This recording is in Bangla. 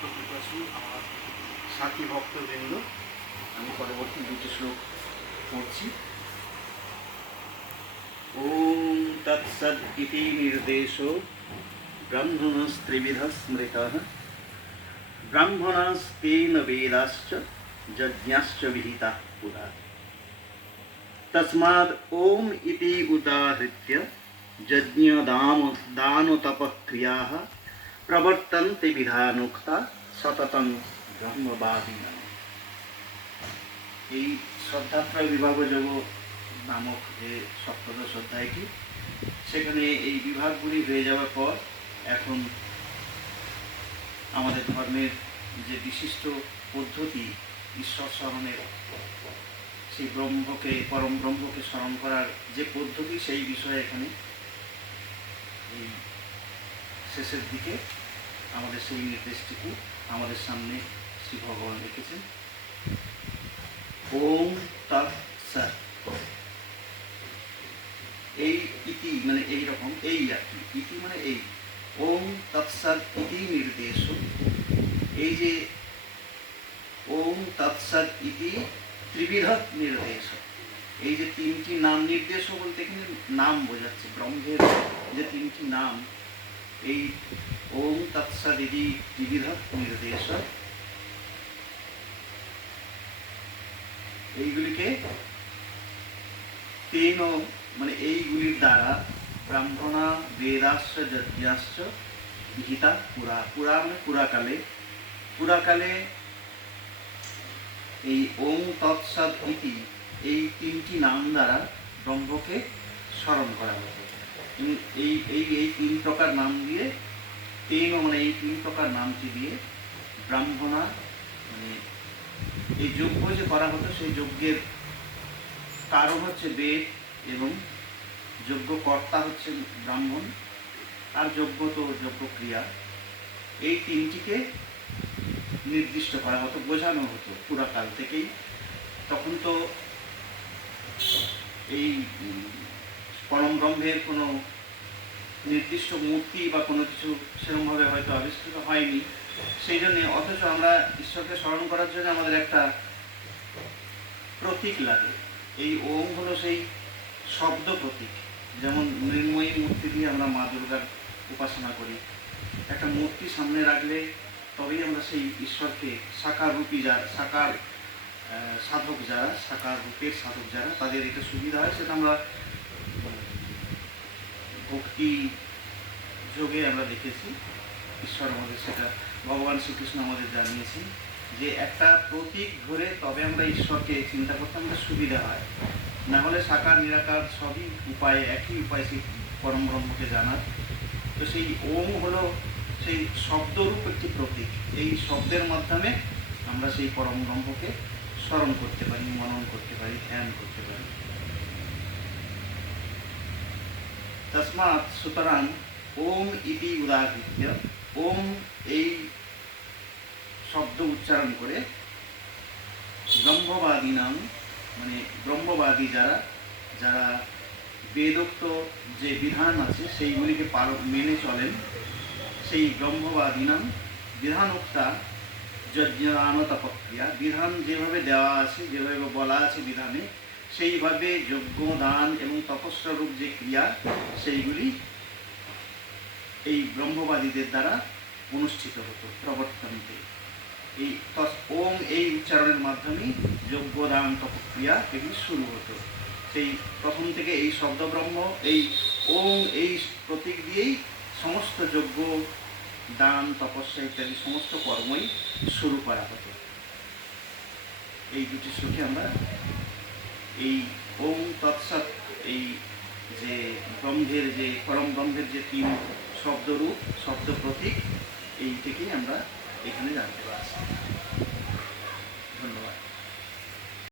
প্রতিবাসী আমার সাথী ভক্তবৃন্দ, আমি পরবর্তী দুটি শ্লোক পড়ছি। ওম তৎসৎ ইতি নির্দেশো ব্রহ্মণস্ত্রিবিধ স্মৃতঃ ব্রাহ্মণস্তেন বেদাশ্চ যজ্ঞাশ্চ বিহিতাঃ পুরা তস্মাদ ওম ইতি উদাহৃত্য যজ্ঞ দান তপঃ ক্রিয়াঃ প্রবর্তন্তে বিধানোক্তা সততং ব্রহ্মবাদিনাঃ। এই শ্রদ্ধাত্রয় বিভাগ যোগ নামক যে সপ্তদশ অধ্যায়টি, সেখানে এই বিভাগগুলি হয়ে যাওয়ার পর এখন আমাদের ধর্মের যে বিশিষ্ট পদ্ধতি ঈশ্বর স্মরণের, সেই ব্রহ্মকে, পরম ব্রহ্মকে স্মরণ করার যে পদ্ধতি, সেই বিষয়ে এখানে এই শেষের দিকে আমাদের সেই নির্দেশটুকু আমাদের সামনে শ্রী ভগবান রেখেছেন। ওম তৎসৎ, এই ইতি মানে এই রকম, এই আর কি, ইতি মানে এই। ওম তৎসৎ ইতি নির্দেশ, এই যে ওম তৎসৎ ইতি ত্রিবিধ নির্দেশ, এই যে তিনটি নাম, নির্দেশ বলতে এখানে নাম বোঝাচ্ছে, ব্রহ্মের যে তিনটি নাম, এই ওম তৎসৎ ইতি ত্রিবিধ নির্দেশ, এইগুলিকে তেন মানে এইগুলির দ্বারা ব্রাহ্মণা বেদাশ্চ যজ্ঞাশ্চ বিহিতা পুরা, পুরা মানে পুরাকালে এই ওম তৎসৎ ইতি এই তিনটি নাম দ্বারা ব্রহ্মকে স্মরণ করা হতো। এই এই এই তিন প্রকার নাম দিয়ে, তেন মানে এই তিন প্রকার নামটি দিয়ে ব্রাহ্মণা মানে এই যজ্ঞ যে করা হতো, সেই যজ্ঞের কারণ হচ্ছে বেদ এবং যজ্ঞকর্তা হচ্ছে ব্রাহ্মণ, আর যজ্ঞ তো যজ্ঞক্রিয়া, এই তিনটিকে নির্দিষ্ট করা হতো, বোঝানো হতো পুরাকাল থেকেই। তখন তো এই পরম ব্রহ্মের কোনো নির্দিষ্ট মূর্তি বা কোনো কিছু সেরকমভাবে হয়তো আবিষ্কৃত হয়নি, সেই জন্যে, অথচ আমরা ঈশ্বরকে স্মরণ করার জন্য আমাদের একটা প্রতীক লাগে। এই ওম হলো সেই শব্দ প্রতীক। যেমন মৃন্ময়ী মূর্তি দিয়ে আমরা মা দুর্গার উপাসনা করি, একটা মূর্তি সামনে রাখলে তবেই আমরা সেই ঈশ্বরকে সাকার রূপী, যারা সাকার সাধক, যারা সাকার রূপের সাধক যারা, তাদের এটা সুবিধা হয়। সেটা আমরা ভক্তি যোগে আমরা দেখেছি, ঈশ্বর আমাদের সেটা, ভগবান শ্রীকৃষ্ণ আমাদের জানিয়েছেন যে একটা প্রতীক ধরে তবে আমরা ঈশ্বরকে চিন্তা করতে আমাদের সুবিধা হয়। না হলে সাকার নিরাকার সবই উপায়, একই উপায় সেই পরম ব্রহ্মকে জানার। তো সেই ওম হলো সেই শব্দরূপ একটি প্রতীক। এই শব্দের মাধ্যমে আমরা সেই পরম ব্রহ্মকে স্মরণ করতে পারি, মনন করতে পারি, ধ্যান করতে পারি। তস্মাৎ সুতরাং ওম ইতি উদাহৃত্য, ওম এই শব্দ উচ্চারণ করে ব্রহ্মবাদী নাম মানে ব্রহ্মবাদী যারা, যারা বেদোক্ত যে বিধান আছে সেইগুলিকে মেনে চলেন, সেই ব্রহ্মবাদী নাম বিধানোক্তা যজ্ঞান তপক্রিয়া, বিধান যেভাবে দেওয়া আছে, যেভাবে বলা আছে বিধানে, সেইভাবে যজ্ঞ, দান এবং তপস্যারূপ যে ক্রিয়া, সেইগুলি এই ব্রহ্মবাদীদের দ্বারা অনুষ্ঠিত হতো। প্রবর্তনতে এই ওম এই উচ্চারণের মাধ্যমেই যজ্ঞ, দান, তপক্রিয়া এগুলি শুরু হতো। সেই প্রথম থেকে এই শব্দ ব্রহ্ম, এই ওম এই প্রতীক দিয়েই সমস্ত যজ্ঞ, দান, তপস্যা ইত্যাদি সমস্ত কর্মই শুরু করা হতো। এই দুটি শ্লোকে আমরা এই ওম তৎসৎ, এই যে ব্রহ্মের, যে পরম ব্রহ্মের যে তিন শব্দরূপ, শব্দ প্রতীক, এই থেকেই আমরা এখানে জানতে পারছি।